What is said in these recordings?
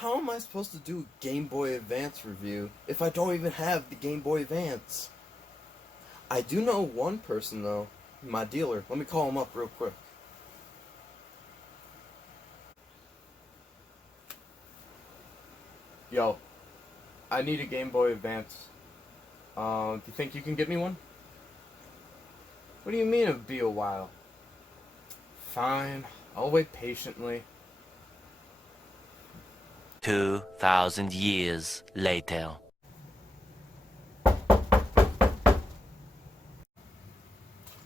How am I supposed to do a Game Boy Advance review if I don't even have the Game Boy Advance? I do know one person though, my dealer. Let me call him up real quick. Yo, I need a Game Boy Advance. Do you think you can get me one? What do you mean it'll be a while? Fine, I'll wait patiently. 2,000 years later.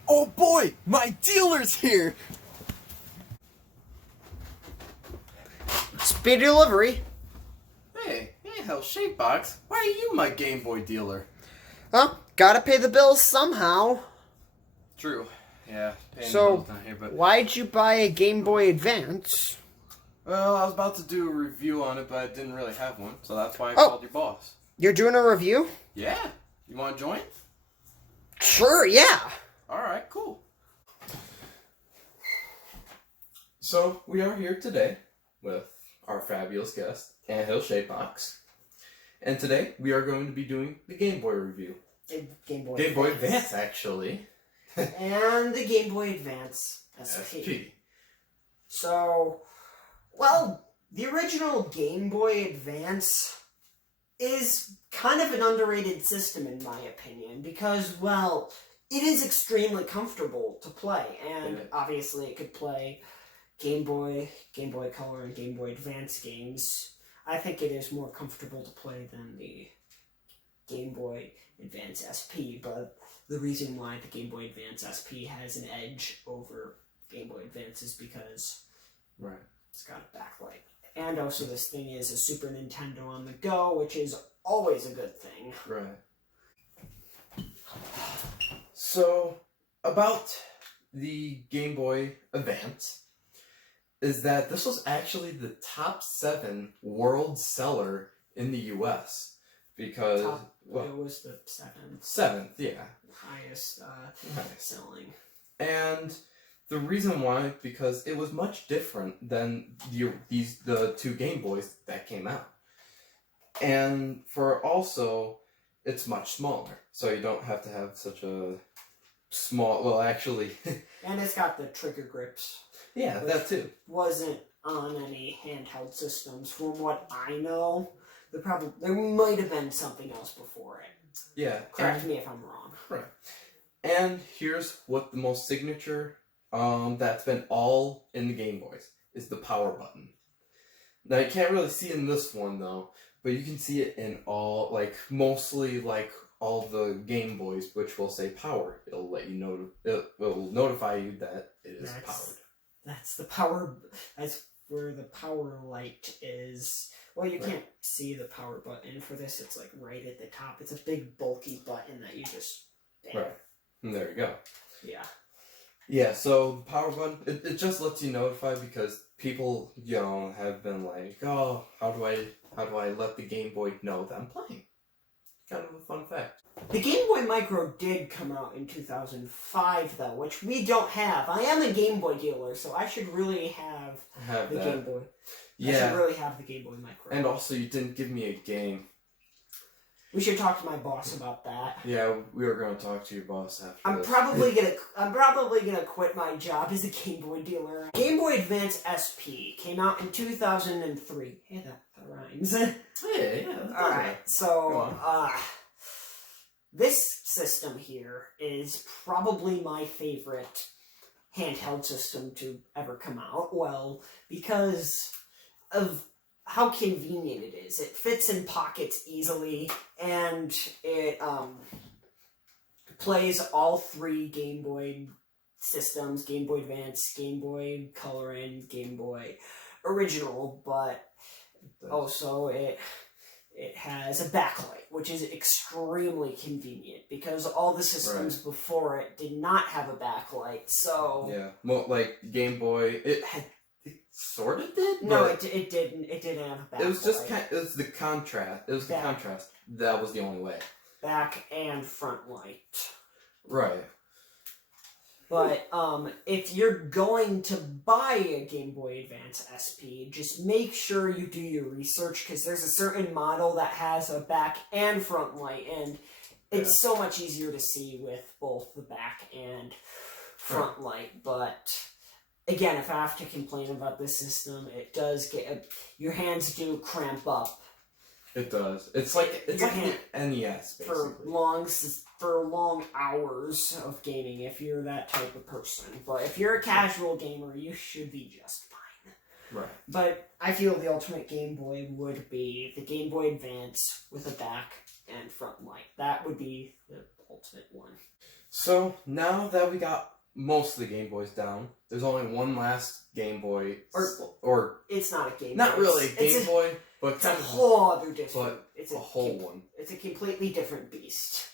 Oh boy, my dealer's here! Speed delivery. Hey, hell, Shapebox, why are you my Game Boy dealer? Well, gotta pay the bills somehow. True, yeah, paying the So, bills down here, but... why'd you buy a Game Boy Advance? Well, I was about to do a review on it, but I didn't really have one, so that's why I called your boss. You're doing a review? Yeah, you want to join? Sure, yeah. Alright, cool. So, we are here today with our fabulous guest, Anthill Shapebox. And today, we are going to be doing the Game Boy review. Game Boy Game Boy Advance, actually. And the Game Boy Advance SP. SP. So, well, the original Game Boy Advance is kind of an underrated system in my opinion because, well, it is extremely comfortable to play, and obviously it could play Game Boy Color, and Game Boy Advance games. I think it is more comfortable to play than the Game Boy Advance SP, but the reason why the Game Boy Advance SP has an edge over Game Boy Advance is because it's got a backlight. And also this thing is a Super Nintendo on the go, which is always a good thing. Right. So, about the Game Boy Advance, is that this was actually the top 7 world seller in the US. Because, it was the 7th. 7th, yeah. Highest selling. And the reason why, because it was much different than the 2 Game Boys that came out. And for also, it's much smaller. So you don't have to have such a small, well actually... And it's got the trigger grips. Yeah, that too. Wasn't on any handheld systems. From what I know, there might have been something else before it. Yeah. Correct me if I'm wrong. Right. And here's what the most signature, that's been all in the Game Boys, is the power button. Now you can't really see in this one though, but you can see it in all, like, mostly like all the Game Boys, which will say power. It'll let you know, it will notify you that it is powered. That's the power, that's where the power light is. Well, you can't see the power button for this. It's like right at the top. It's a big bulky button that you just bang. Right. And there you go. Yeah. Yeah, so the power button, it just lets you notify because people, you know, have been like, oh, how do I let the Game Boy know that I'm playing? Kind of a fun fact. The Game Boy Micro did come out in 2005, though, which we don't have. I am a Game Boy dealer, so I should really have the Game Boy. Yeah. I should really have the Game Boy Micro. And also, you didn't give me a game. We should talk to my boss about that. Yeah, we were going to talk to your boss after I'm this. probably gonna quit my job as a Game Boy dealer. Game Boy Advance SP came out in 2003. Yeah, that rhymes. Yeah. Alright, so, this system here is probably my favorite handheld system to ever come out. Well, because of how convenient it is. It fits in pockets easily, and it plays all 3 Game Boy systems, Game Boy Advance, Game Boy Color, and Game Boy Original, but also it has a backlight, which is extremely convenient, because all the systems before it did not have a backlight, so... Yeah, well, like, Game Boy, it sort of did? No, it didn't. It didn't have a backlight. It was just it was the contrast. It was the contrast. That was the only way. Back and front light. Right. But if you're going to buy a Game Boy Advance SP, just make sure you do your research, because there's a certain model that has a back and front light, and it's so much easier to see with both the back and front light. But again, if I have to complain about this system, it does get your hands do cramp up. It does. It's like the NES basically. For long hours of gaming, if you're that type of person. But if you're a casual gamer, you should be just fine. Right. But I feel the ultimate Game Boy would be the Game Boy Advance with a back and front light. That would be the ultimate one. So now that we got most of the Game Boys down, there's only one last Game Boy, or it's not a Game Boy. Not really a Game Boy, but it's a whole other different. But it's a whole one. It's a completely different beast.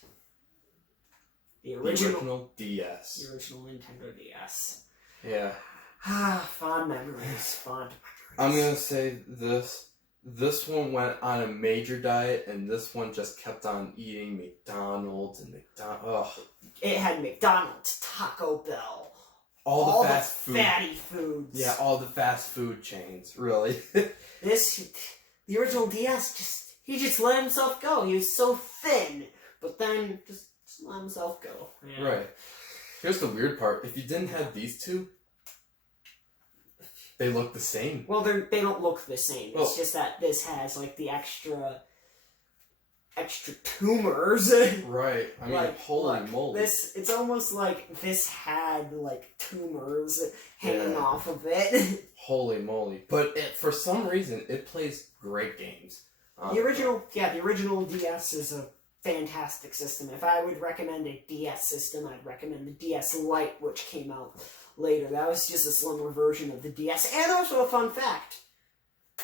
The original DS. The original Nintendo DS. Yeah. Fond memories. Fond memories. I'm gonna say this. This one went on a major diet, and this one just kept on eating McDonald's and McDonald's. It had McDonald's, Taco Bell, all the fast food, fatty foods. Yeah, all the fast food chains. Really. The original DS he just let himself go. He was so thin, but then just let himself go. Yeah. Right. Here's the weird part. If you didn't have these two, they look the same. Well, they don't look the same. It's just that this has like the extra tumors. Right. I mean, holy moly. It's almost like this had like tumors hanging off of it. Holy moly. But for some reason, it plays great games. The original DS is a fantastic system. If I would recommend a DS system, I'd recommend the DS Lite, which came out later. That was just a slimmer version of the DS. And also a fun fact,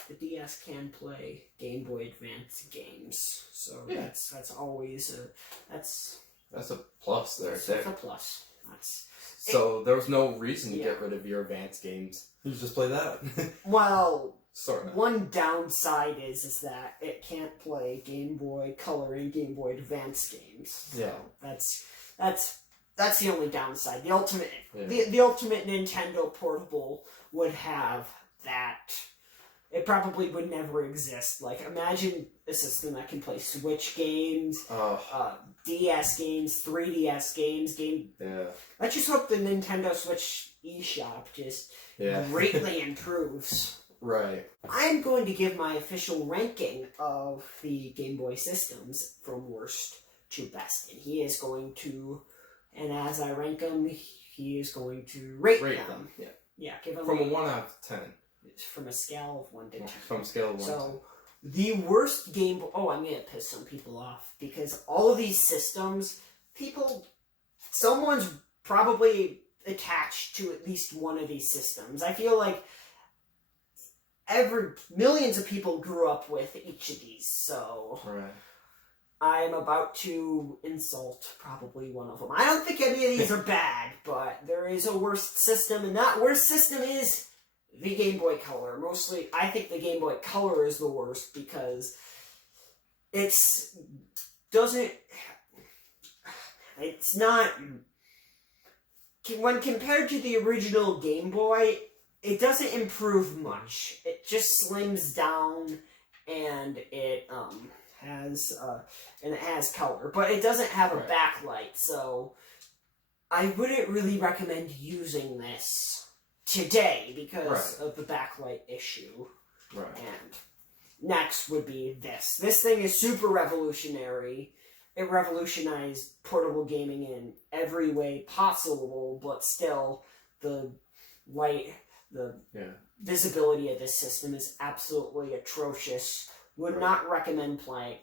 the DS can play Game Boy Advance games. So that's always that's a plus there. That's a plus. So there was no reason to get rid of your Advance games. You just play that. Well, sort of. One downside is that it can't play Game Boy Color and Game Boy Advance games. So that's the only downside. The ultimate the ultimate Nintendo portable would have that. It probably would never exist. Like, imagine a system that can play Switch games, DS games, 3DS games, Let's just hope the Nintendo Switch eShop just greatly improves. Right. I'm going to give my official ranking of the Game Boy systems from worst to best. And he is going to, and as I rank them, he is going to rate them. Yeah. Yeah, give them from a 1 out of 10. From a scale of 1 to 10. From a scale of 1 to 10. So, the worst Game Boy... Oh, I'm going to piss some people off. Because all of these systems, someone's probably attached to at least one of these systems. I feel like millions of people grew up with each of these, so... Right. I'm about to insult probably one of them. I don't think any of these are bad, but there is a worst system, and that worst system is the Game Boy Color. Mostly, I think the Game Boy Color is the worst because it's not... When compared to the original Game Boy, it doesn't improve much. It just slims down, and it has color, but it doesn't have a backlight, so I wouldn't really recommend using this today because of the backlight issue. Right. And next would be this. This thing is super revolutionary. It revolutionized portable gaming in every way possible, but still the visibility of this system is absolutely atrocious. Would not recommend playing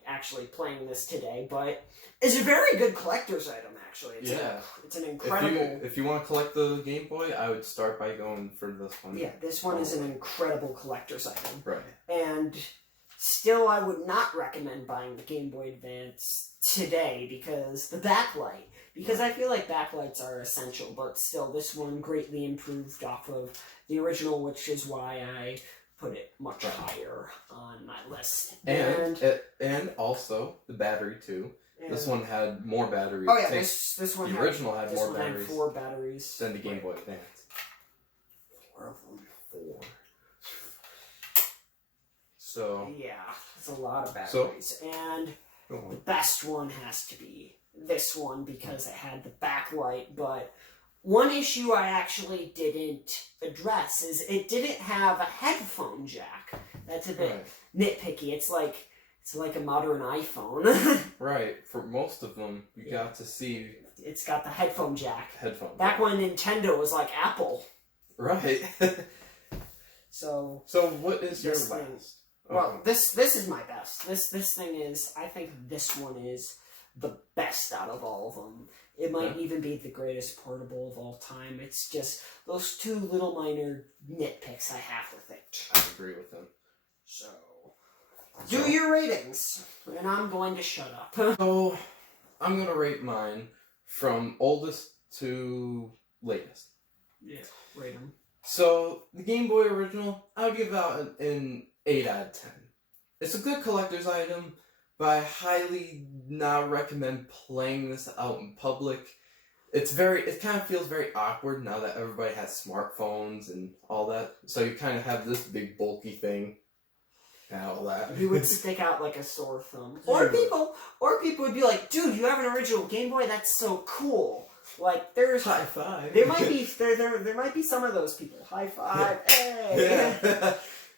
this today, but it's a very good collector's item, actually. It's an incredible... If you want to collect the Game Boy, I would start by going for this one. Yeah, this one is an incredible collector's item. Right. And still, I would not recommend buying the Game Boy Advance today because the backlight. Because I feel like backlights are essential, but still, this one greatly improved off of the original, which is why I put it much higher on on my list. And also the battery too. This one had more batteries. Oh yeah, this one. The original had more batteries. Had 4 batteries than the Game Boy Advance. 4 of them. 4. So yeah, it's a lot of batteries. And the best one has to be this one because it had the backlight. But one issue I actually didn't address is it didn't have a headphone jack. That's a bit nitpicky. It's like a modern iPhone. Right. For most of them, you got to see. It's got the headphone jack. Back when Nintendo was like Apple. Right. So what is your last? Well, this is my best. This thing is. I think this one is the best out of all of them. It might even be the greatest portable of all time. It's just those 2 little minor nitpicks I have with it. I agree with them. So, do your ratings, and I'm going to shut up. So, I'm going to rate mine from oldest to latest. Yeah, rate them. So, the Game Boy original, I would give out an 8 out of 10. It's a good collector's item, but I highly not recommend playing this out in public. It kind of feels very awkward now that everybody has smartphones and all that. So you kind of have this big bulky thing and all that. You would stick out like a sore thumb. Or people would be like, dude, you have an original Game Boy? That's so cool. Like, there's... High five. There might be some of those people. High five. Hey. Yeah.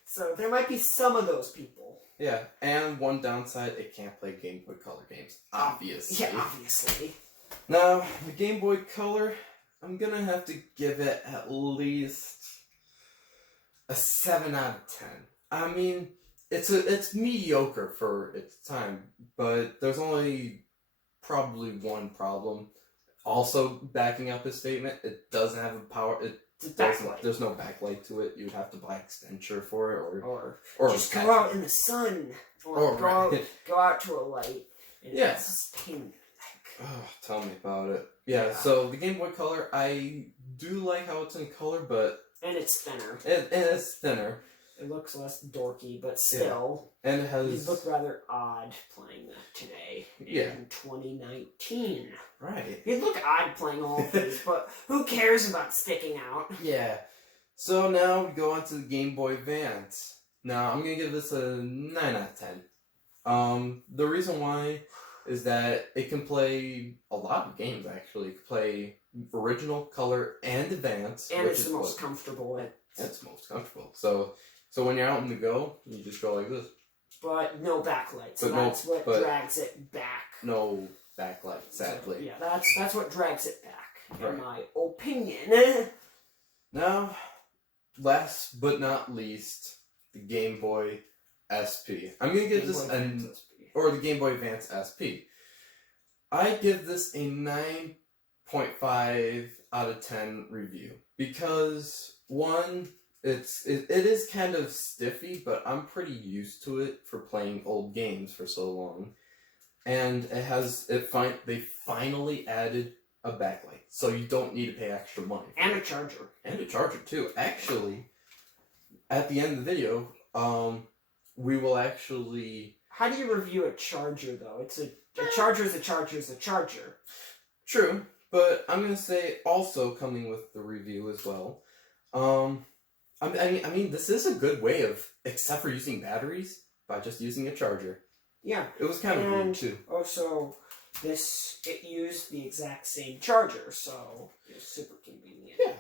So there might be some of those people. Yeah, and one downside, it can't play Game Boy Color games. Obviously. Yeah, obviously. Now, the Game Boy Color, I'm gonna have to give it at least a 7 out of 10. I mean, it's mediocre for its time, but there's only probably one problem. Also, backing up his statement, it doesn't have a power. There's no backlight to it. You would have to buy extension for it, or just go out in the sun, or go out to a light. And it's just pain in the neck. Oh, tell me about it. Yeah. So the Game Boy Color, I do like how it's in color, and it's thinner. And it's thinner. It looks less dorky, but still. Yeah. And it has... It look rather odd playing that today. In 2019. Right. You'd look odd playing all of these, but who cares about sticking out? Yeah. So now we go on to the Game Boy Advance. Now, I'm going to give this a 9 out of 10. The reason why is that it can play a lot of games, actually. It can play original, color, and advance. And it's the most comfortable. It's the most comfortable. So when you're out in the go, you just go like this. But no backlight. So that's what drags it back. No backlight, sadly. So, yeah, that's what drags it back, in my opinion. Now, last but not least, the Game Boy SP. I'm going to give this or the Game Boy Advance SP. I give this a 9.5 out of 10 review because, one, it is kind of stiffy, but I'm pretty used to it for playing old games for so long. And they finally added a backlight, so you don't need to pay extra money. And a charger. And a charger too. Actually, at the end of the video, we will actually... How do you review a charger, though? A charger is a charger is a charger. True, but I'm going to say also coming with the review as well. I mean, this is a good way of, except for using batteries, by just using a charger. Yeah. It was kind of weird, too. Also, it used the exact same charger, so it's super convenient. Yeah.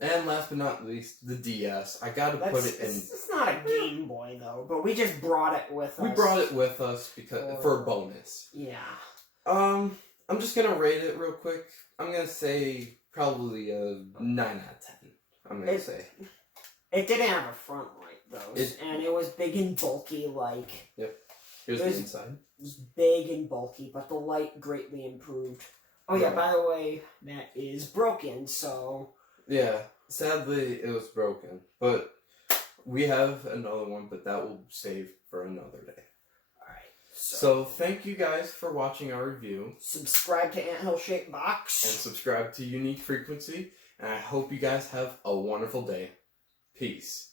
And last but not least, the DS. I gotta put it in... It's not a Game Boy, though, but we just brought it with us. We brought it with us for a bonus. Yeah. I'm just gonna rate it real quick. I'm gonna say probably a 9 out of 10. I'm gonna say. It didn't have a front light, though, and it was big and bulky, like... Yep. Here's the inside. It was big and bulky, but the light greatly improved. Oh, yeah, by the way, that is broken, so... Yeah, sadly, it was broken, but we have another one, but that will save for another day. Alright. So, thank you guys for watching our review. Subscribe to Anthill Shaped Box. And subscribe to Unique Frequency. And I hope you guys have a wonderful day. Peace.